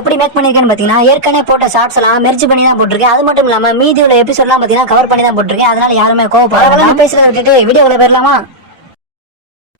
எப்படி மேக் பண்ணிருக்கேன்னு பாத்தீங்கன்னா ஏற்கனவே போட்ட ஷார்ட்ஸ் எல்லாம் மெர்ஜ் பண்ணி தான் போட்டிருக்கேன். அது மட்டும் இல்லாம மீதி உள்ள எபிசோட் எல்லாம் பாத்தீங்கன்னா கவர் பண்ணி தான் போட்டிருக்கேன். அதனால யாருமே கோவப்படாத பேசுறத விட்டுட்டு வீடியோக்குள்ள போயிடலாமா?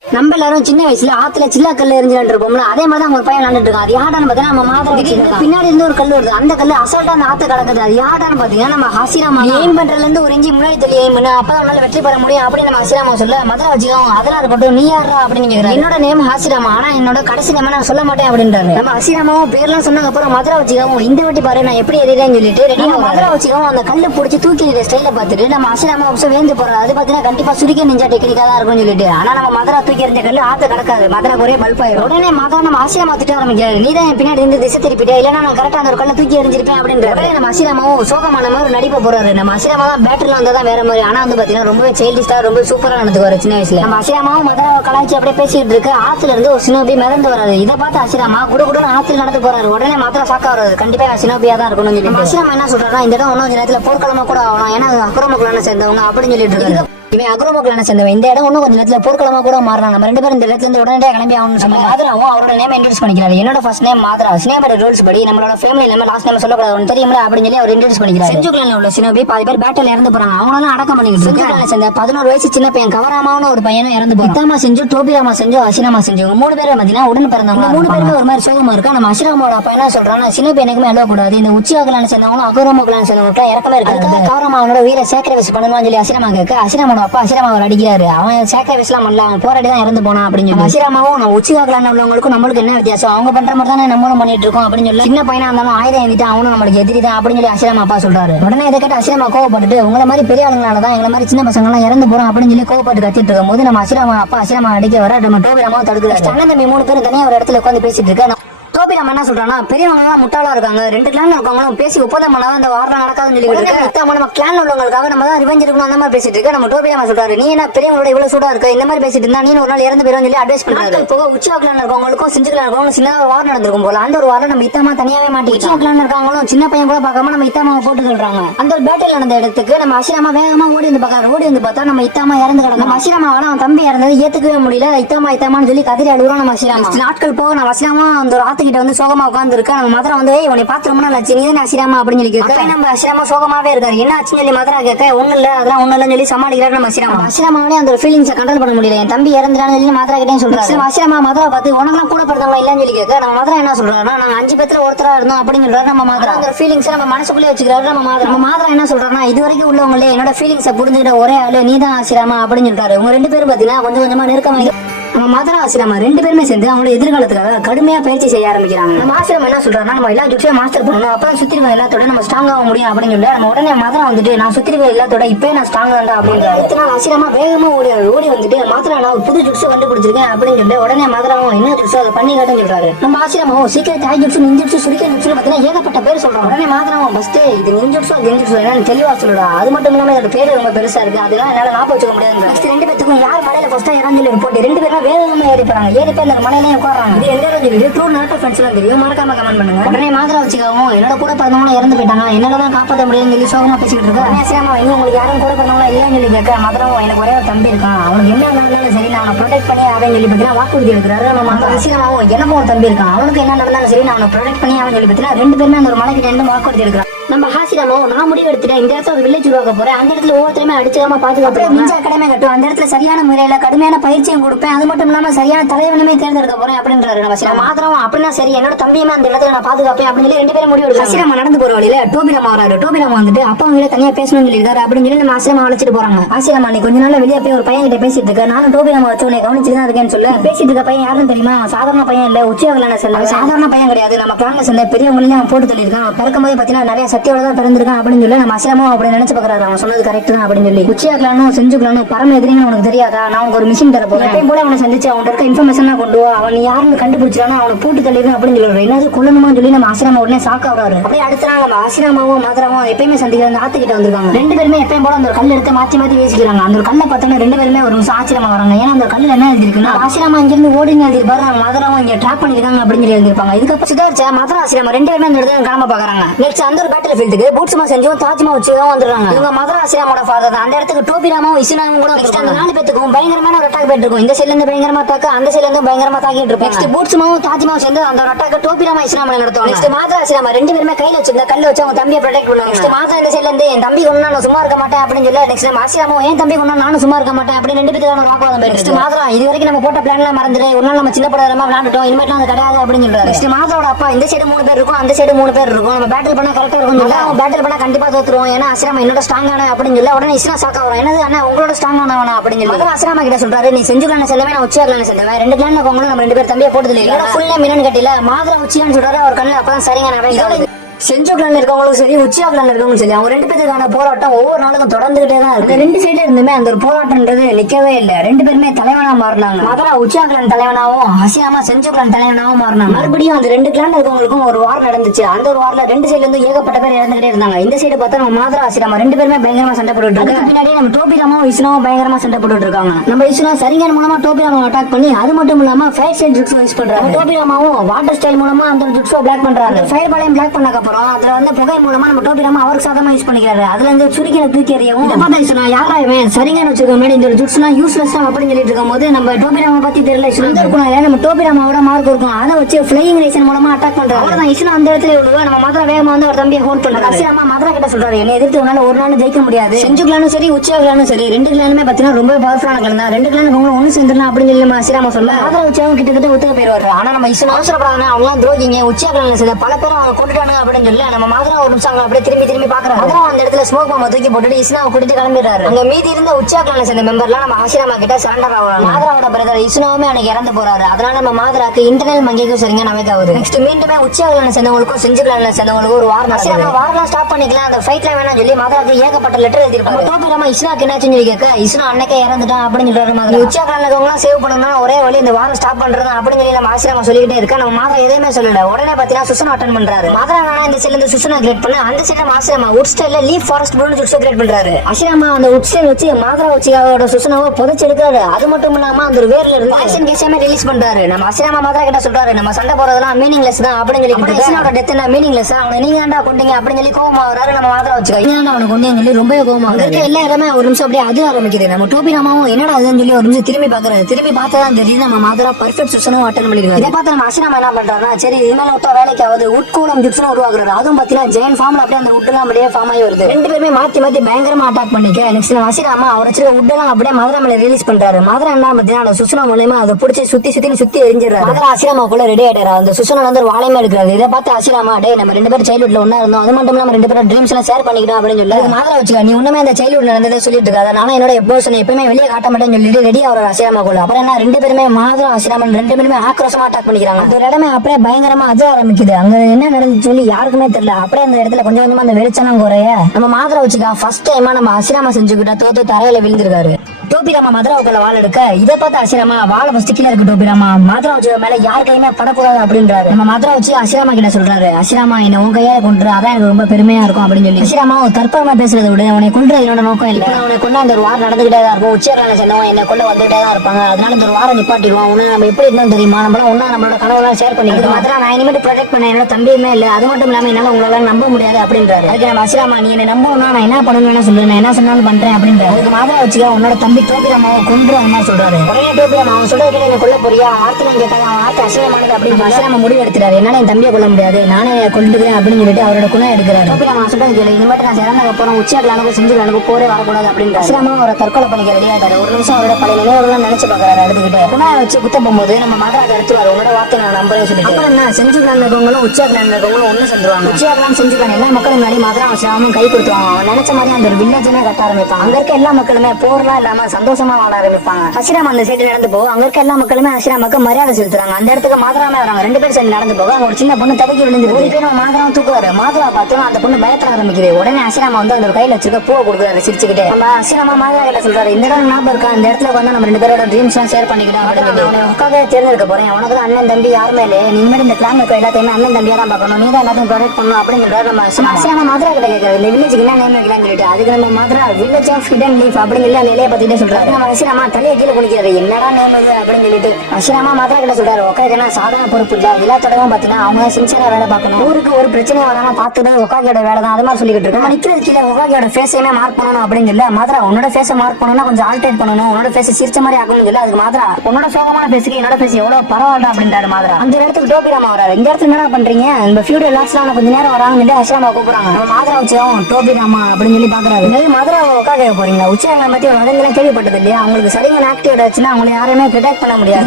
நம்ம எல்லாரும் சின்ன வயசுல ஆத்துல சில்லா கல்லு எரிஞ்சுட்டு இருப்போம்ல, அதே மாதிரி தான் ஒரு பையன் விளையாண்டுட்டு இருக்கான். அது யாடான்னு பாத்தீங்கன்னா நம்ம மாதிரி பின்னாடி இருந்து ஒரு கல்லு வருது. அந்த கல்லு அசால்ட்டா அந்த ஆத்த கிடக்குது. அது யாடான்னு பாத்தீங்கன்னா நம்ம ஹசிராமா. எய்ம் பண்றதுல இருந்து ஒரு இஞ்சி முன்னாடி தள்ளி எய்ம் பண்ணு, அப்பதான் உன்னால வெற்றி பெற முடியும் அப்படின்னு நம்ம ஹசிராமா சொல்ல, மதுரை வச்சுக்கோங்க அதெல்லாம் இருக்கட்டும், நீ யாரா அப்படின்னு கேக்குறாரு. என்னோட நேம் ஹசிராமா, ஆனா என்னோட கடைசி நேம் நான் சொல்ல மாட்டேன் அப்படின்றாரு. நம்ம ஹசிராமாவும் பேர்லாம் சொன்னாங்க அப்புறம் மதுரை வச்சுக்கோங்க இந்த வாட்டி பாரு நான் எப்படி எதிரேன்னு சொல்லிட்டு ரெடி மதுரை வச்சுக்கோங்க அந்த கல்லு பிடிச்சி தூக்கி ஸ்டைல பாத்துட்டு நம்ம ஹசிராமா வேந்து போறாரு. அது பாத்தீங்கன்னா கண்டிப்பா சுருக்கி நிஞ்சா டெக்னிக்கா தான் இருக்கும்னு சொல்லிட்டு, ஆனா நம்ம மதுரை தூக்கி எறிஞ்ச கல்லு ஆத்த நடக்காது. மதுரை ஒரே பல்ப் ஆயிரும். உடனே மதுரை நம்ம ஹசிராமா திட்ட ஆரம்பிக்கிறாரு. நீ தான் பின்னாடி இருந்து திசை திருப்பிட்டே, இல்லன்னா நான் கரெக்டா அந்த ஒரு கல்ல தூக்கி எறிஞ்சிருப்பேன் அப்படின்றாரு. நம்ம ஹசிராமாவும் சோகமான மாதிரி ஒரு நடிப்பை போறாரு. நம்ம ஹசிராமா தான் பேட்டரில வந்தா வேற மாதிரி, ஆனா வந்து பாத்தீங்கன்னா ரொம்ப சைல்டிஷா ரொம்ப சூப்பரா நடந்துக்குவாரு சின்ன வயசுல. நம்ம ஹசிராமாவும் மதுரை கலாய்ச்சி அப்படியே பேசிட்டு இருக்கு. ஆத்துல இருந்து ஒரு சினோபி மிதந்து வராது. இதை பார்த்து ஹசிராமா குடுகுடுன்னு ஆத்துல நடந்து போறாரு. உடனே மதுரை ஷாக்கா வராது. கண்டிப்பா சினோபியா தான் இருக்கணும்னு சொல்லி ஹசிராமா என்ன சொல்றாருன்னா, இந்த இடம் இன்னும் நேரத்துல போர்க்களமா கூட ஆகலாம், ஏன்னா அக்ரமக்குள்ள சேர்ந்தவங்க அப்படின்னு சொல்லிட்டு இருக்காரு. இவன் அக்ரமக்குள்ள சேர்ந்தவன் இந்த இடம் இன்னும் கொஞ்சம் நேரத்துல போர்க்களமா கூட மாறலாம், நம்ம ரெண்டு பேரும் இந்த இடத்துல இருந்து உடனே கிளம்பி ஆகணும்னு சொன்னாங்க. மாதராவும் அவரோட நேம் இன்ட்ரோடியூஸ் பண்ணிக்கிறாரு. என்னோட ஃபர்ஸ்ட் நேம் மாதரா. சினேபோட ரூல்ஸ் படி நம்மளோட ஃபேமிலி நேம் லாஸ்ட் நேம் சொல்லக்கூடாது தெரியுமா அப்படின்னு சொல்லி அவர் இன்ட்ரோடியூஸ் பண்ணிக்கிறாரு. செஞ்சுக்குள்ள உள்ள சினோபி பாதி பேர் பேட்டில் இறந்து போறாங்க. அவங்களாம் அடக்கம் பண்ணிக்கிட்டு இருக்காங்க. சேர்ந்த 11 வயசு சின்ன பையன் கவராமான்னு ஒரு பையனும் இறந்து போறான். இத்தாமா செஞ்சு டோபிராமா செஞ்சு ஹசிராமா செஞ்சு 3 பேரும் பாத்தீங்கன்னா உடன் பிறந்தவங்க. 3 பேருமே ஒரு மாதிரி சோகமா இருக்கா. நம்ம ஹசிராமாவோட அப்பா என்ன சொல்றான்னா, சினோபி எனக்குமே அழுவ கூடாது, இந்த உச்சியாகலான சேர்ந்தவங்களும் அக்ரமக்குள்ள சேர்ந்தவங்களும் இறக்கமே இருக்காது, கவராமாவோட வீர சேக்ரிஃபைஸ் பண்ணணும்னு சொல்லி ஹசிராமா கேட்க, ஹசிராமாவோட அப்பா ஹசிராமாவை அடிக்கிறாரு. அவன் சேக்ரிஃபைஸ் எல்லாம் பண்ணல, அவன் போராடி தான் இறந்து போனான் அப்படின்னு சொல்லி ஹசிராமாவும் நம்ம உச்சியாகலான உள்ளவங்களுக்கும் நம்மளுக்கு என்ன வித்தியாசம், அவங்க பண்ற மாதிரி தானே நம்மளும் பண்ணிட்டு இருக்கோம் அப்படின்னு சொல்லி சின்ன பையனா இருந்தாலும் ஆயுதம் ஏந்திட்டு அவனும் நம்மளுக்கு எதிரி தான் அப்படின்னு சொல்லி ஹசிராமா அப்பா சொல்றாரு. உடனே இதை கேட்டு ஹசிராமா கோவப்பட்டுட்டு, உங்களை மாதிரி பெரிய ஆளுங்களால தான் எங்களை மாதிரி சின்ன பசங்க எல்லாம் இறந்து போறோம் அப்படின்னு சொல்லி கோவப்பட்டு கத்திட்டு இருக்கும் போது நம்ம ஹசிராமா அப்பா ஹசிராமா அடிக்க வர நம்ம டோபிராமாவும் தடுக்கிறாரு. அண்ணன் தம்பி 3 பேரும் தனியா ஒரு இடத்துல உட்காந்து பேசிட்டு இருக்க. டோபிராமா என்ன சொல்றான்னா, பெரியவங்க எல்லாம் முட்டாளா இருக்காங்க, 2 கிளான்ல இருக்கவங்களும் பேசி ஒப்பந்தம் பண்ணாதான் அந்த வாரம் நடக்காதுன்னு சொல்லிட்டு இத்தாம நம்ம கிளான்ல உள்ளவங்களுக்காக நம்ம தான் ரிவெஞ்ச் இருக்கணும் அந்த மாதிரி பேசிட்டு இருக்க. நம்ம டோபிராமா சொல்றாரு, நீ என்ன பெரியவங்களோட இவ்வளவு சூடா இருக்க, இந்த மாதிரி பேசிட்டு இருந்தா நீ ஒரு நாள் இறந்து போயிரும் சொல்லி அட்வைஸ் பண்றாரு. இப்போ உச்சியாகலான இருக்கவங்களுக்கும் செஞ்சுக்கலாம் இருக்கவங்களும் சின்னதா வாரம் நடந்திருக்கும் போல, அந்த ஒரு வாரம் நம்ம இத்தாமா தனியாவே மாட்டி உச்சியாகலான இருக்காங்களும் சின்ன பையன் கூட பார்க்காம நம்ம இத்தாமாவை போட்டு சொல்றாங்க. அந்த ஒரு பேட்டில் நடந்த இடத்துக்கு நம்ம ஹசிராமா வேகமா ஓடி வந்து பாக்காரு. ஓடி வந்து பார்த்தா நம்ம இத்தாமா இறந்து கிடக்கு. நம்ம ஹசிராமாவால அவன் தம்பி இறந்தது ஏத்துக்கவே முடியல. இத்தாமான்னு சொல்லி கதிரி அழுகுறோம். நம்ம ஹசிராமா நாட்கள் போக நம்ம ஹசிராமா அந்த ஒரு ஆத்துக்கிட்ட வந்து சோகமா இருக்கா. நம்ம மதுரை வந்து உன்னை பாத்துறோம்னா நீ தானே ஹசிராமா அப்படின்னு சொல்லி கேட்க, நம்ம ஹசிராமா சோகமாவே இருக்காரு. என்ன ஆச்சுன்னு சொல்லி மதுரை கேட்க, ஒண்ணு இல்ல அதெல்லாம் ஒண்ணு இல்லன்னு சொல்லி சமாளிக்கிறாரு நம்ம ஹசிராமா. ஹசிராமாவே அந்த ஃபீலிங்ஸை கண்ட்ரோல் பண்ண முடியல, என் தம்பி இறந்துட்டான்னு சொல்லி மதுரை கிட்டே சொல்றாரு. ஹசிராமா மதுரை பார்த்து உனக்கெல்லாம் கூட பிறந்தவங்க இல்லன்னு சொல்லி கேட்க, நம்ம மதுரை என்ன சொல்றாருன்னா, நாங்க 5 பேத்துல ஒருத்தரா இருந்தோம் அப்படின்னு சொல்றாரு. நம்ம மதுரை அந்த ஃபீலிங்ஸ் நம்ம மனசுக்குள்ளே வச்சுக்கிறாரு. நம்ம மதுரை என்ன சொல்றாருன்னா, இது வரைக்கும் உள்ளவங்களே என்னோட ஃபீலிங்ஸை புரிஞ்சுக்கிட்ட ஒரே ஆளு நீ தான் ஹசிராமா அப்படின்னு சொல்றாரு. உங்க 2 பேரும் பாத்தீங்கன்னா கொஞ்சம் கொஞ்சமா நெருக்கமா நம்ம மதுரை ஹசிராமா 2 பேருமே சேர்ந்து அவங்களோட எதிர்காலத்துக்காக கடுமையா பயிற்சி செய்ய ஆரம்பிக்கிறாங்க. நம்ம ஹசிராமா என்ன சொல்றாருன்னா, நம்ம எல்லா ஜுட்ஸையும் மாஸ்டர் பண்ணணும், அப்பதான் சுத்திரிவன் எல்லாத்தோட நம்ம ஸ்ட்ராங் ஆக முடியும் அப்படின்னு சொல்லி நம்ம உடனே மதுரை வந்துட்டு நான் சுத்திரிவன் எல்லாத்தோட இப்பே நான் ஸ்ட்ராங் ஆண்டா அப்படின்னு அடுத்த நாள் ஹசிராமா வேகமா ஓடி வந்துட்டு மதுரை நான் ஒரு புது ஜுட்ஸ் கண்டுபிடிச்சிருக்கேன் அப்படின்னு சொல்லி உடனே மதுராவும் என்ன ஜுட்ஸ் அதை பண்ணி காட்டுன்னு சொல்றாரு. நம்ம ஹசிராமாவும் சீக்கிரம் தாய் ஜுட்ஸ் நிஞ்சுட்ஸ் சுரிக்க ஜுட்ஸ் பாத்தீங்கன்னா ஏகப்பட்ட பேர் சொல்றோம். உடனே மதுராவும் ஃபர்ஸ்ட் இது நிஞ்சுட்ஸோ கெஞ்சுட்ஸோ என்னன்னு தெளிவா சொல்லுடா, அது மட்டும் இல்லாம இதோட பேரு ரொம்ப பெருசா இருக்கு, அதெல்லாம் என்னால ஞாபகம் வச்சுக்க முடியாது. நெக்ஸ்ட் 2 பேத்துக்கும் யார் மலையில ஃபர்ஸ்டா இறந்து போட்டு 2 பேரும் வேகமா ஏறிப்பாங்க. ஏறி போய் அந்த மலையிலே உட்கார்றாங்க. இது எந்த வீடியோ ட்ரூ நாட் ஃப்ரெண்ட்ஸ் எல்லாம் தெரியும், மறக்காம கமெண்ட் பண்ணுங்க. உடனே மாதிரி வச்சுக்கவும் என்னோட கூட பிறந்தவங்க இறந்து போயிட்டாங்க, என்னால தான் காப்பாற்ற முடியும்னு சொல்லி சோகமா பேசிக்கிட்டு இருக்கா. ஹசிராமா இன்னும் உங்களுக்கு யாரும் கூட பிறந்தவங்க இல்லைன்னு சொல்லி கேட்க, மதுரம் எனக்கு ஒரே ஒரு தம்பி இருக்கான், அவனுக்கு என்ன நடந்தாலும் சரி நான் ப்ரொடெக்ட் பண்ணி அவன் சொல்லி பார்த்தீங்கன்னா வாக்குறுதி எடுக்கிறாரு. நம்ம ஹசிராமாவும் எனக்கும் ஒரு தம்பி இருக்கான், அவனுக்கு என்ன நடந்தாலும் சரி நான் ப்ரொடெக்ட் பண்ணி அவன் சொல்லி பார்த்தீங்கன்னா 2 பேருமே அந்த ஒரு மலைக்கு 2 வாக்குறுதி எடுக்கிறான். நம்ம ஹசிராமாவும் நான் முடிவு எடுத்துட்டேன், இந்த இடத்துல ஒரு வில்லேஜ் உருவாக்க போறேன், அந்த இடத்துல ஒவ்வொருத்தருமே அடிச்சாம பாத்துக்க மிஞ்ச அகாடமி கட்டும், அந்த இடத்துல சரியான முறையில கடுமையான பயிற்சியும் கொடுப்பேன், அது மட்டும் இல்லாம சரியான தலைவனுமே தேர்ந்தெடுக்க போறேன் அப்படின்றாரு. நம்ம ஹசிராமா மாத்திரம் அப்படின்னா சரி என்னோட தம்பியுமே அந்த இடத்துல நான் பாதுகாப்பேன் அப்படின்னு சொல்லி 2 பேரும் முடிவு எடுத்து ஹசிராமா நடந்து போற வழியில டோபிராமா வராரு. டோபிராமா வந்துட்டு அப்பா அவங்க தனியா பேசணும்னு சொல்லியிருக்காரு அப்படின்னு சொல்லி நம்ம ஹசிராமா அழைச்சிட்டு போறாங்க. ஹசிராமா நீ கொஞ்ச நாள் வெளியே போய் ஒரு பையன் கிட்ட பேசிட்டு இருக்க, நானும் டோபிராமா வச்சு உன்னை கவனிச்சுட்டு தான் இருக்கேன்னு சொல்ல, பேசிட்டு இருக்க பையன் யாருன்னு தெரியுமா, சாதாரண பையன் இல்ல, உச்சியாகலான செல்ல சாதாரண பையன் கிடையாது, நம்ம கிளான்ல செல்ல பெரியவங்களையும் அவன் போட்டு சொல்லியிருக்கான், பிறக்கும் போது பாத்தீங்கன்னா நிறைய சக்தியோட தான் பிறந்திருக்கான் அப்படின்னு சொல்லி நம்ம ஹசிராமா அப்படி நினைச்சு பாக்குறாரு. அவன் சொன்னது கரெக்ட் தான் அப்படின்னு சொல்லி உச்சியாகலானும் செஞ்சுக்கலானும் பரம எதிரின்னு உனக்கு தெரியாதா, நான் உனக்கு ஒரு மிஷின் தர போறேன், எப்பயும் போல அவனை சந்திச்சு அவன்கிட்ட இருக்க இன்ஃபர்மேஷன் கொண்டு வா, அவன் யாருன்னு கண்டுபிடிச்சானா அவனை போட்டு தள்ளிடுறேன் அப்படின்னு சொல்றாரு. என்னது கொல்லணுமா சொல்லி நம்ம ஹசிராமா உடனே ஷாக் ஆகுறாரு. அப்படியே அடுத்த நாள் நம்ம ஹசிராமாவும் மதுராவும் எப்பயுமே சந்திக்கிற அந்த ஆத்துக்கிட்ட வந்திருக்காங்க. 2 பேருமே எப்பயும் போல அந்த கல் எடுத்து மாற்றி மாற்றி பேசிக்கிறாங்க. அந்த கல்லை பார்த்தோன்னா 2 பேருமே ஒரு நிமிஷம் ஆச்சரியமா வராங்க. ஏன்னா அந்த கல்ல என்ன எழுதிருக்குன்னா, ஹசிராமா இங்கிருந்து ஓடிங்க எழுதிருப்பாரு, நம்ம மதுராவும் இங்க ட்ராப் பண்ணிருக்காங்க அப்படின்னு சொல்லி எழுதிருப்பாங்க. இதுக்கப்புறம் சிதார்ச்சா மதுரா ஹசிராமா 2 பேருமே அந்த இடத்துல காணாம பாக்குறாங்க. நெக்ஸ்ட் அந்த ஒரு பேட்டில் பேட்டில் ஃபீல்டுக்கு பூட்ஸ்மா செஞ்சும் தாஜ்மா வச்சுதான் வந்துடுறாங்க. இவங்க மதுரா ஆசிரமோட ஃபாதர் தான். அந்த இடத்துக்கு டோபிராமும் இசுனாவும் கூட நெக்ஸ்ட் அந்த 4 பேத்துக்கும் பயங்கரமான ஒரு அட்டாக் போயிட்டு இருக்கும். இந்த சைடுல இருந்து பயங்கரமா தாக்க, அந்த சைடுல இருந்து பயங்கரமா தாக்கிட்டு இருக்கும். நெக்ஸ்ட் பூட்ஸ்மாவும் தாஜ்மாவும் சேர்ந்து அந்த ஒரு அட்டாக் டோபிராமா இசுனாம நடத்துவாங்க. நெக்ஸ்ட் மதுரா ஆசிரம 2 பேருமே கையில வச்சிருந்த கல்ல வச்சு அவங்க தம்பியை ப்ரொடெக்ட் பண்ணுவாங்க. நெக்ஸ்ட் மாதா இந்த சைடுல இருந்து என் தம்பி கொண்டா நான் சும்மா இருக்க மாட்டேன் அப்படின்னு சொல்ல, நெக்ஸ்ட் நம்ம ஆசிரமும் என் தம்பி கொண்டா நானும் சும்மா இருக்க மாட்டேன் அப்படின்னு 2 பேத்துக்கான வாக்குவாதம் போயிருக்கு. நெக்ஸ்ட் மாதா இது வரைக்கும் நம்ம போட்ட பிளான் எல்லாம் மறந்துட்டு ஒரு நாள் நம்ம சின்ன படம் விளையாண்டுட்டோம், இனிமேட்டு அது கிடையாது அப்படின்னு சொல்றாரு. நெக்ஸ்ட் மாதாவோட அப்பா இந்த சைடு 3 பேர் இருக்கும், அந்த சைடு 3 பேர் இருக்கும். நம்ம பேட்டில் பண்ணா கரெக்டா இருக்கும். பேட்டில் பண்ணா கண்டிப்பா தோத்துருவோம். ஏன்னா ஆசிரமம் என்னோட ஸ்ட்ராங்கான அப்படின்னு சொல்ல உடனே இஸ்னா ஷாக்கா வரும். என்னது அண்ணா உங்களோட ஸ்ட்ராங்கானவனா அப்படின்னு சொல்லி ஆசிரமா கிட்ட சொல்றாரு, நீ செஞ்சுக்கலான செல்லவே நான் உச்சியாக்கலான செல்லுவேன். 2 கிளான்ல போங்களும் நம்ம 2 பேர் தம்பியை போட்டது இல்லை. ஃபுல் நேம் என்னன்னு கேட்டீல மாதரா உச்சியான்னு சொல்றாரு. அவர் கண்ணில் அப்பதான் சரிங்க நான் செஞ்சு கிளான்ல இருக்கவங்களும் சரி உச்சியா கிளான்ல இருக்கவங்களும் சரி அவங்க 2 பேருக்கான போராட்டம் ஒவ்வொரு நாளுக்கும் தொடர்ந்துகிட்டே தான் இருக்கு. 2 சைடுல இருந்துமே அந்த ஒரு போராட்டம்ன்றது நிக்கவே இல்லை. 2 பேருமே தலைவனா மாறினாங்க. மதுரா உச்சியா கிளான் தலைவனாவும் ஹசியாமா செஞ்சு கிளான் தலைவனாவும் மாறினாங்க. மறுபடியும் அந்த 2 கிளான்ல இருக்கவங்களுக்கும் ஒரு வார் நடந்துச்சு. அந்த ஒரு வார்ல 2 சைடுல இருந்து ஏகப்பட்ட பேர் இறந்துகிட்டே இருந்தாங்க. இந்த சைடு பார்த்தா நம்ம மதுரா ஆசிரமா 2 பேருமே பயங்கரமா சண்டை போட்டுட்டு இருக்காங்க. பின்னாடி நம்ம டோபிராமாவும் இசுனாவும் பயங்கரமா சண்டை போட்டுட்டு இருக்காங்க. நம்ம இசுனா சரிங்கன் மூலமா டோபிராமாவை அட்டாக் பண்ணி அது மட்டும் இல்லாம ஃபயர் ஸ்டைல் ட்ரிக்ஸ் யூஸ் பண்றாங்க. டோபிராமாவும் வாட்டர் ஸ்டைல் மூலமா அந்த ட்ரிக்ஸை பிளாக் பண்றாங்க. ஃபயர் பாலையும் பிளாக் பண்ணதுக்கு அப்புறம் அதுல வந்து மூலமா நம்ம டோபிராமா அவருக்கு சாதமா யூஸ் பண்ணிக்கிறாரு. அதுல இருந்து சுருக்கின தூக்கி எறியவும் இத பார்த்தா இசுனா யாரா இவன் சரிங்கன்னு வச்சிருக்க மேல இந்த ஜுட்ஸ்னா யூஸ்லெஸ் அப்படின்னு சொல்லிட்டு இருக்கும்போது நம்ம டோபிராமா பத்தி தெரியல. இசுனா இருக்கும் நம்ம டோபிராமாவோட மார்க் இருக்கும். அதை வச்சு ஃப்ளையிங் ரேஷன் மூலமா அட்டாக் பண்றாரு. அவ்வளவுதான் இசுனா அந்த இடத்துல விடுவா. நம்ம மதுரா வேகமா வந்து அவர் தம்பியை ஹோல்ட் பண்றாரு. அசிரமா மதுரா கிட்ட சொல்றாரு, என்ன எதிர்த்து உன்னால ஒரு நாள் ஜெயிக்க முடியாது. செஞ்சுக்கலானும் சரி உச்சியாகலானும் சரி 2 கிளானுமே பாத்தீங்கன்னா ரொம்ப பவர்ஃபுல்லான கிளான் தான். 2 கிளான் உங்களை ஒண்ணு சேர்ந்துடலாம் அப்படின்னு சொல்லி நம்ம அசிரமா சொல்ல மதுரா உச்சியாவும் கிட்டத்தட்ட ஒத்துக்க போயிருவாரு. ஆனா நம்ம இசுனா அவசரப்படாத அவங்க துரோகிங்க உச்சியாகலான செய்த பல பேரும் அவங்க கொண்டுட்டானுங்க அப்படின்னு சொல்லி நம்ம மதுரா ஒரு நிமிஷம் அப்படியே திரும்பி பாக்குறாங்க. மதுரா அந்த இடத்துல ஸ்மோக் பாம்பை தூக்கி போட்டுட்டு இசுனாவை கூட்டிட்டு கிளம்பிடுறாரு. அங்க மீதி இருந்த உச்சியாகலான சேர்ந்த மெம்பர்லாம் நம்ம ஆசிரமா கிட்ட சரண்டர் ஆகுறாங்க. மதுராவோட பிரதர் இசுனாவுமே அன்னைக்கு இறந்து போறாரு. அதனால நம்ம மதுராக்கு இன்டர்னல் மங்கிக்கும் சரிங்க நமக்காவது. நெக்ஸ்ட் மீண்டுமே உச்சியாகலான சேர்ந்தவங்களுக்கும் செஞ்சுக்கலான சேர்ந்தவங்களுக்கும் ஒரு வார் ஆசிரமா வாரெல்லாம் ஸ்டாப் பண்ணிக்கலாம், அந்த ஃபைட்ல வேணாம் சொல்லி மதுராக்கு ஏகப்பட்ட லெட்டர் எழுதிருப்பாங்க. டோபிராமா இசுனாக்கு என்னாச்சுன்னு சொல்லி கேட்க இசுனா அன்னைக்கே இறந்துட்டான் அப்படின்னு சொல்றாரு. மதுரா உச்சியாகலான இருக்கவங்களாம் சேவ் பண்ணணும்னா ஒரே வழி இந்த வாரம் ஸ்டாப் பண்றது அப்படின்னு சொல்லி நம்ம ஆசிரமா சொல்லிக்கிட்டே இருக்க நம்ம மதுரா எதையுமே சொல்லல. உடனே பாத்தீங்கன்னா சுசனா அட்டன் பண்றாரு. மதுரா வேணா இந்த செல்ல இருந்து சுசனா கிரியேட் பண்ண அந்த செல்ல ஆசிரமா வுட் ஸ்டைல்ல லீஃப் ஃபாரஸ்ட் ப்ளூன்னு ஜுட்ஸ் கிரியேட் பண்றாரு. ஆசிரமா அந்த வுட் ஸ்டைல் வச்சு மதுரா உச்சியாவோட சுசனாவை புதைச்சு எடுக்கிறாரு. அது மட்டும் இல்லாம அந்த ஒரு வேர்ல இருந்து ஆக்ஷன் கேஸாமே ரிலீஸ் பண்றாரு. நம்ம ஆசிரமா மதுரா கிட்ட சொல்றாரு, நம்ம சண்டை போறதெல்லாம் மீனிங்லெஸ் தான் அப்படின்னு சொல்லி இசுனாவோட டெத் என்ன மீனிங்லெஸ் அவனை நீங்க தான்டா கொண்டீங்க அப்படின்னு சொல்லி கோவமா வராரு. நம்ம மதுரா வச்சுக்கோ நீங்க அவனை கொண்டீங்கன்னு சொல்லி ரொம்ப கோவமா இருக்க எல்லா இடமே ஒரு நிமிஷம் அப்படியே அது ஆரம்பிக்குது. நம்ம டோபிராமாவும் என்னடா அதுன்னு சொல்லி ஒரு நிமிஷம் திரும்பி பாக்குறாரு. திரும்பி பார்த்ததான் தெரியுது நம்ம மதுரா பர்ஃபெக்ட் சுசனும் அட்டன் பண்ணிருக்காரு. இதை பார்த்து நம்ம ஆசிரமா என்ன பண்றாருன்னா சரி இது மேல விட்டா வேலைக்கு ஆகுது உட்கூடம் ஜுட்ஸ்னு உருவாக்குறாரு. அதுவும் பாத்தீங்கன்னா ஜெயன் ஃபார்ம்ல அப்படியே அந்த உட்லாம் அப்படியே ஃபார்ம் ஆகி வருது. 2 பேருமே மாத்தி பயங்கரமா அட்டாக் பண்ணிக்க நெக்ஸ்ட் ஆசிரமா அவர் வச்சிருக்க உட்டெல்லாம் அப்படியே மதுரா மேல ரிலீஸ் பண்றாரு. மதுரா என்ன பாத்தீங்கன்னா சுசனா மூலமா அதை பிடிச்சி சுத்தி எரிஞ்சிடறாரு. மதுரா ஆசிரமாக்குள்ள ரெடி ஆயிட்டாரு. அந்த சுசனா வந்து ஒரு வாழையமா எடுக்கிறாரு. இதை பார்த்து ஆசிரமா டே நம்ம 2 பேரும் சைல்ட்ஹுட்ல ஒன்னா இருந்தோம், அது மட்டும் இல்லாம 2 பேரும் ட்ரீம்ஸ் எல்லாம் ஷேர் பண்ணிக்கிட்டோம் அப்படின்னு சொல்லி மதுரா வச்சுக்கா நீ ஒண்ணுமே அந்த சைல்ட்ஹுட்ல நடந்ததை சொல்லிட்டு இருக்காது. நானும் என்னோட எமோஷன் எப்பவுமே வெளியே காட்ட மாட்டேன்னு சொல்லிட்டு ரெடி ஆகிற ஆசிரமாக்குள்ள அப்புறம் என்ன 2 பேருமே மதுரா ஆசிரமன் 2 பேருமே ஆக்ரோஷமா அட்டாக் பண்ணிக்கிறாங்க. அந்த இடமே அப்படியே பயங்கரமா அது ஆரம்பிக்குது. அங்க என்ன நடந்துச்சு சொல்லி யாருக்குமே தெரியல. அப்படியே அந்த இடத்துல கொஞ்சம் கொஞ்சமா அந்த வெளிச்சம் குறைய நம்ம மதுரா வச்சுக்கா ஃபர்ஸ்ட் டைமா நம்ம ஆசிரமா செஞ்சுக்கிட்ட தோத்து தரையில விழுந்திருக்காரு. டோபிராமா மதுராவுக்குள்ள வாள் எடுக்க இதை பார்த்து ஆசிரமா வாழை ஃபர்ஸ்ட் கீழே இருக்கு. டோபிராமா மதுரா வச்சு மேல யார் கையுமே படக்கூடாது அப்படின்றாரு. நம்ம மதுரா வச்சு ஆசிரமா கிட்ட சொல்றாரு, ஆசிரமா என்ன உன் கையால கொண்டு அதான் எனக்கு ரொம்ப பெருமையா இருக்கும் அப்படின்னு சொல்லி ஆசிரமா தற்பரமா பேசுறத விட உன்னை கொண்டு என்னோட நோக்கம் இல்லை, உன்னை கொண்டு அந்த ஒரு வாரம் நடந்துகிட்டே தான் இருக்கும். உச்சியாகலான சேர்ந்தவன் என்னை கொண்டு வந்துகிட்டே தான் இருப்பாங்க. அதனால இந்த ஒரு வாரம் நிப்பாட்டிடுவோம். உன்னை நம்ம எப்படி இருந்தோம் தெரியுமா, நம்மள ஒன்னா நம்மளோட கனவுலாம் ஷேர் பண்ணிக்கிறோம். மதுரா நான் இனிமேட்டு ப்ரொடெக்ட் பண்ண என்னோட தம்பியுமே இல்லை, அது மட்டும் இல்லாம என்னால உங்களால நம்ப முடியாது அப்படின்றாரு. அதுக்கு நம்ம ஆசிரமா நீ என்ன நம்பணும்னா நான் என்ன பண்ணணும்னு சொல்லு, நான் என்ன சொன்னாலும் பண்றேன் அப்படின்றாரு. அதுக்கு மதுரா வச்சுக்க உன்னோட தம்பி டோபிராமாவை கொண்டு அந்த சொல்றாரு. உடனே டோபிராமா அவன் சொல்றது என்ன கொல்ல போறியா ஆர்த்தனை கேட்டாங்க. அவன் ஆர்த்த அசிரமானது அப்படின்னு ஆசிரமா முடிவு எடுத்துறாரு. என்னால என் தம்பியை கொல்ல முடியாது, நானே கொண்டுக்கிறேன் அப்படின்னு சொல்லிட்டு அவரோட குணம் எடுக்கிறாரு. டோபிராமா சொல்றது கேளு, இனிமேட்டு நான் சிறந்த போறோம் உச்சியாகலானுக்கு செஞ்சுக்கலானுக்கு போரே வரக்கூடாது அப்படின்னு அசிரமா அவரை தற்கொலை பண்ணிக்க ரெடி ஆயிட்டாரு. ஒரு நிமிஷம் அவரோட பழைய நினைவுகள்லாம் நினைச்சு பாக்குறாரு. எடுத்துக்கிட்டு குணாயை வச்சு குத்த போகும்போது நம்ம மதுரா எடுத்துவாரு. உங்களோட வார்த்தை நான் நம்புறேன் சொல்லிட்டு அப்புறம் என்ன செஞ்சுக்கலான் இருக்கவங்களும் உச்சியாகலான் இருக்கவங்களும் ஒண்ணு செஞ்சுருவாங்க. உச்சியாகலான் செஞ்சுக்கலாம் எல்லா மக்களும் முன்னாடி மதுரா அசிரமும் கை கொடுத்துவாங்க. அவன் நினைச்ச மாதிரி அந்த ஒரு வில்லேஜுமே கட்ட ஆரம்பிப்பாங்க. அங்க இருக்க எல்லா மக்களுமே போர்லாம் இல்லாம சந்தோஷமா வாழ ஆரம்பிப்பாங்க. அசிரமா அந்த சைடு நடந்து போக அங்க இருக்க எல்லா மக்களுமே அசிரமாக்கு மரியாதை செலுத்துறாங்க. அந்த இடத்துக்கு மாதராமே வராங்க. 2 பேரும் சேர்ந்து நடந்து போக அங்க ஒரு சின்ன பொண்ணு தவிக்கி விழுந்து ஒரு பேரும் மாதராவை தூக்குவாரு. மாதரா பார்த்தோம் அந்த பொண்ணு பயப்பட ஆரம்பிக்குது. உடனே அசிரமா வந்து அந்த கையில வச்சிருக்க பூவை கொடுக்குறாரு சிரிச்சுக்கிட்டே. நம்ம அசிரமா மாதரா கிட்ட சொல்றாரு, இந்த இடம் ஞாபகம் இருக்கா, இந்த இடத்துல வந்து நம்ம 2 பேரோட ட்ரீம்ஸ் எல்லாம் ஷேர் பண்ணிக்கிட்டோம் அப்படின்னு அவனை உட்காக தேர்ந்தெடுக்க போறேன். அவனுக்கு தான் அண்ணன் தம்பி யாருமே இல்லை, நீ இனிமேல் இந்த கிளான் இருக்க எல்லாத்தையுமே அண்ணன் தம்பியா தான் பார்க்கணும், நீ தான் எல்லாத்தையும் ப்ரொடெக்ட் பண்ணணும் அப்படின்னு சொல்றாரு. நம்ம அசிரமா மாதரா கிட்ட கேட்கறது இந்த வில்லேஜுக்கு என்ன நேம் வைக்கலாம்னு சொல்லிட்டு அதுக்கு நம்ம மாதரா வில்லேஜ் ஆஃப் ஹிடன் லீஃப் அப்படின்னு சொல்லி அந்த இலையை பத்திட்டு சொல்றாரு. நம்ம அசிராமா தலையை கீழே குளிக்கிறாரு. என்னடா நேம் இது அப்படின்னு சொல்லிட்டு அசிராமா மதுரா கிட்ட சொல்றாரு, உக்காக்கேனா சாதாரண பொறுப்பு இல்ல, எல்லாத்தோடவும் பாத்தீங்கன்னா அவங்க சின்சியரா வேலை பார்க்கணும், ஊருக்கு ஒரு பிரச்சனை வராம பார்த்துட்டு உக்காக்கியோட வேலை தான், அது மாதிரி சொல்லிட்டு இருக்கோம். நம்ம நிக்கிறது கீழே உக்காக்கியோட ஃபேஸையுமே மார்க் பண்ணணும் அப்படின்னு சொல்லி மதுரா உன்னோட ஃபேஸை மார்க் பண்ணணும்னா கொஞ்சம் ஆல்டேட் பண்ணணும், உன்னோட ஃபேஸ் சிரிச்ச மாதிரி ஆகணும்னு சொல்லி அதுக்கு மதுரா உன்னோட சோகமான பேசுக்கு என்னோட ஃபேஸ் எவ்வளவு பரவாயில்ல அப்படின்றாரு மதுரா. அந்த இடத்துக்கு டோபிராமா வராரு. இந்த இடத்துல என்ன பண்றீங்க, இந்த ஃபியூடல் லாஸ்ட்ல கொஞ்சம் நேரம் வராங்கன்னு சொல்லி அசிராமா கூப்பிடுறாங்க. நம்ம மதுரா வச்சும் டோபிராமா அப்படின்னு சொல்லி பாக்குறாரு. மதுரா உட்காக்க போறீங்களா, உச்சியாங்களை பத்தி வதங்கெல்லாம் கேள்விப்பட்டது இல்லையா, அவங்களுக்கு சரியான ஆக்டிவேட் ஆச்சுன்னா அவங்களை யாருமே ப்ரொடெக்ட் பண்ண முடியாது.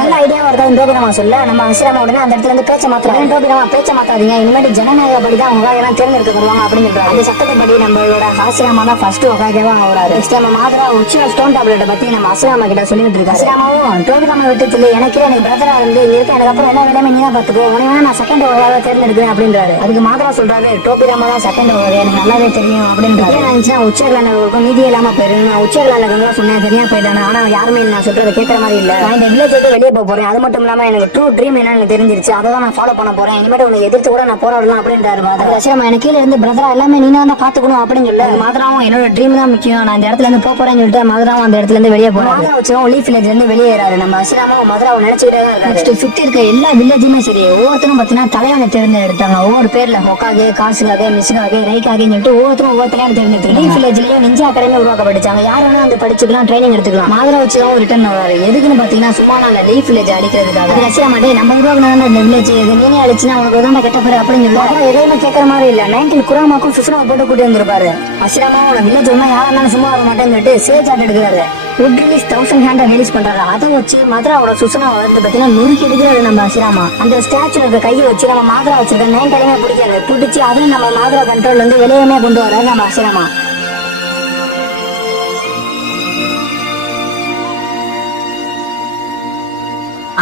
நல்ல ஐடியா வருதா டோபிராமா சொல்ல நம்ம அசிராமா உடனே அந்த இடத்துல இருந்து பேச்ச மாத்திரம். டோபிராமா பேச்ச மாத்தாதீங்க, இனிமேட்டு ஜனநாயக படிதான் உங்க தேர்ந்தெடுக்கப்படுவாங்க அப்படின்னு சொல்றாங்க. அந்த சட்டத்தைப்படி நம்மளோட அசிராமா தான் ஃபர்ஸ்ட் உட்காக்கவா ஆகுறாரு. நம்ம மதுரா உச்சியா ஸ்டோன் டேப்லெட்டை பத்தி நம்ம அசிராமா கிட்ட சொல்லிட்டு இருக்கோம். அசிராமாவும் டோபிராமா விட்டு எனக்கு பிரதரா இருந்து இருக்கு, எனக்கு அப்புறம் எல்லா விடமே நீ தான் பாத்துக்கோ, உடனே நான் செகண்ட் ஓவராக தேர்ந்தெடுக்கிறேன் அப்படின்றாரு. அதுக்கு மதுரா சொல்றாரு, டோபிராமா தான் செகண்ட் ஓவர், எனக்கு நல்லாவே தெரியும் அப்படின்றாரு. நான் உச்சியர்லாண்டவருக்கும் நீதி இல்லாம போயிரு, நான் உச்சியர்லாண்டவங்க சொன்னேன் தெரியா போயிட்டானே, ஆனா யாருமே நான் சொல்றதை கேட்கற மாதிரி இல்ல, நான் இந்த வில்லேஜ் விட்டு வெளியே போறேன், அது மட்டும் இல்லாம எனக்கு ட்ரூ ட்ரீம் என்னன்னு தெரிஞ்சிருச்சு, அதை தான் நான் ஃபாலோ பண்ண போறேன், இனிமேட்டு உன்னை எதிர்த்து கூட நான் போராடலாம் அப்படின்றாரு. அசிராமா எனக்கு கீழே இருந்து பிரதரா எல்லாமே நீ தான் பாத்துக்கணும் அப்படின்னு சொல்ல மதுராவும் என்னோட ட்ரீம் தான் முக்கியம், நான் இந்த இடத்துல இருந்து போறேன்னு சொல்லிட்டு மதுராவும் அந்த இடத்துல இருந்து வெளியே போறேன். மதுரா வச்சும் லீஃப் வில்லேஜ்ல இருந்து வெளியேறாரு. நம்ம அசிராமாவும் மதுராவை நினைச்சுக்கிட்டே தான் இருக்காரு. நெக்ஸ்ட் சுத்தி இருக்க எல்லா வில்லேஜுமே சரி, ஒவ்வொருத்தரும் பாத்தீங்கன்னா தலைவனை தேர்ந்தெடுத்தாங்க. ஒவ்வொரு பேர்ல ஹொக்காகே, காசுகாக, மிஸ்காக, ரைக்காகன்னு சொல்லிட்டு ஒவ்வொருத்தரும் ஒவ்வொரு தலைவனை தேர்ந்தெடுத்தாங்க. லீஃப் வில்லேஜ்லயும் நிஞ்சா அகாடமி உருவாக்கப்பட்டுச்சாங்க. யாரும் அந்த படிச்சுக்கலாம், ட்ரைனிங் எடுத்துக்கலாம். மதுரா வச்சு தான் ரிட்டர்ன் வராரு. எதுக்குன்னு பாத்தீங்கன்னா சும்மா நான் லீஃப் வில்லேஜ் அடிக்கிறதுக்காக. அசிராமாட்டே நம்ம உருவாக்குனா இந்த வில்லேஜ் இது நீனே அடிச்சுன்னா உனக்கு தான் கெட்ட பேரு அப்படின்னு சொல்லி எதையுமே கேட்கற மாதிரி இல்ல. 19 குராமாக்கும் சுசுனா போட்டு கூட்டி வந்திருப்பாரு. அசிராமாவோட வில்லேஜ் ஒன்னா யாரா இருந்தாலும் சும்மா வர மாட்டேன்னு சொல்லிட்டு சேஜ் ஆட் எடுக்கிறாரு. வுட் ரிலீஸ் 1000 ஹேண்டை ரிலீஸ் பண்றாரு. அதை வச்சு மதுராவோட சுசுனா வந்து பாத்தீங்கன்னா நுறுக்கி எடுக்கிறாரு நம்ம அசிராமா. அந்த ஸ்டாச்சு இருக்க கையை வச்சு நம்ம மதுரா வச்சிருக்க 9 தலையுமே பிடிக்காது, பிடிச்சி அதுல நம்ம மதுரா கண்ட்ரோல் வந்து வெளியுமே கொண்டு வர்றாரு நம்ம அசிராமா.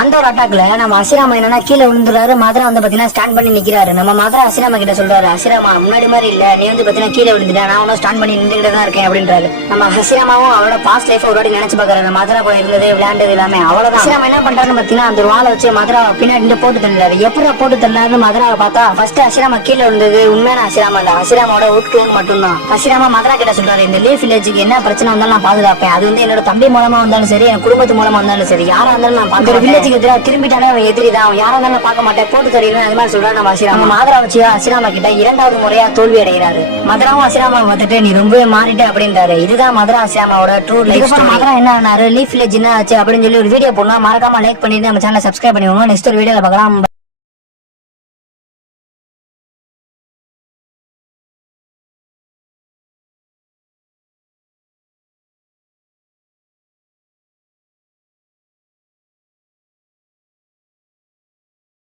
அந்த ஒரு அட்டாக்ல நம்ம அசிராமா என்னன்னா கீழே விழுந்துறாரு. மதுரா வந்து பாத்தீங்கன்னா ஸ்டாண்ட் பண்ணி நிக்கிறாரு. நம்ம மதுரா அசிராமா கிட்ட சொல்றாரு, அசிராமா முன்னாடி மாதிரி இல்ல, நீ வந்து பாத்தீங்கன்னா கீழே விழுந்துட்ட, நான் ஒன்னும் ஸ்டாண்ட் பண்ணி நின்றுகிட்டு தான் இருக்கேன் அப்படின்றாரு. நம்ம அசிராமாவும் அவரோட பாஸ்ட் லைஃப் ஒரு வாட்டி நினைச்சு பாக்குறாரு. மதுரா கூட இருந்தது விளையாண்டது எல்லாமே அவ்வளவுதான். அசிராமா என்ன பண்றாருன்னு பாத்தீங்கன்னா அந்த வாழை வச்சு மதுரா பின்னாடி போட்டு தள்ளாரு. எப்படி போட்டு தள்ளாருன்னு மதுராவை பார்த்தா ஃபர்ஸ்ட் அசிராமா கீழே விழுந்தது உண்மையான அசிராமா இல்ல, அசிராமாவோட உட்கிழங்கு மட்டும்தான். அசிராமா மதுரா கிட்ட சொல்றாரு, இந்த லீஃப் வில்லேஜுக்கு என்ன பிரச்சனை வந்தாலும் நான் பாதுகாப்பேன், அது வந்து என்னோட தம்பி மூலமா வந்தாலும் சரி, என் குடும்பத்து மூலமா வந்தாலும் சரி, யாரா இருந்தாலும் நான் பாக்குறேன். திரும்பிட்டாலே அவன் எதிரி தான், அவன் யாரா இருந்தாலும் பார்க்க மாட்டேன், போட்டு தருவேன், அது மாதிரி சொல்றாரு நம்ம அசிராமா. மதுரா வச்சு அசிராமா கிட்ட 2வது முறையா தோல்வி அடைகிறாரு. மதுராவும் அசிராமா பார்த்துட்டு நீ ரொம்பவே மாறிட்டு அப்படின்றாரு. இதுதான் மதுரா அசிராமாவோட ட்ரூ லைஃப் ஸ்டோரி. மதுரா என்ன ஆனாரு, லீஃப் வில்லேஜ் என்ன ஆச்சு அப்படின்னு சொல்லி ஒரு வீடியோ போடணும். மறக்காம லைக் பண்ணிட்டு நம்ம சேனலை சப்ஸ்கிரைப் பண்ணிக்கோங்க. நெக்ஸ்ட் ஒரு வீடியோல பார்க்கலாம்.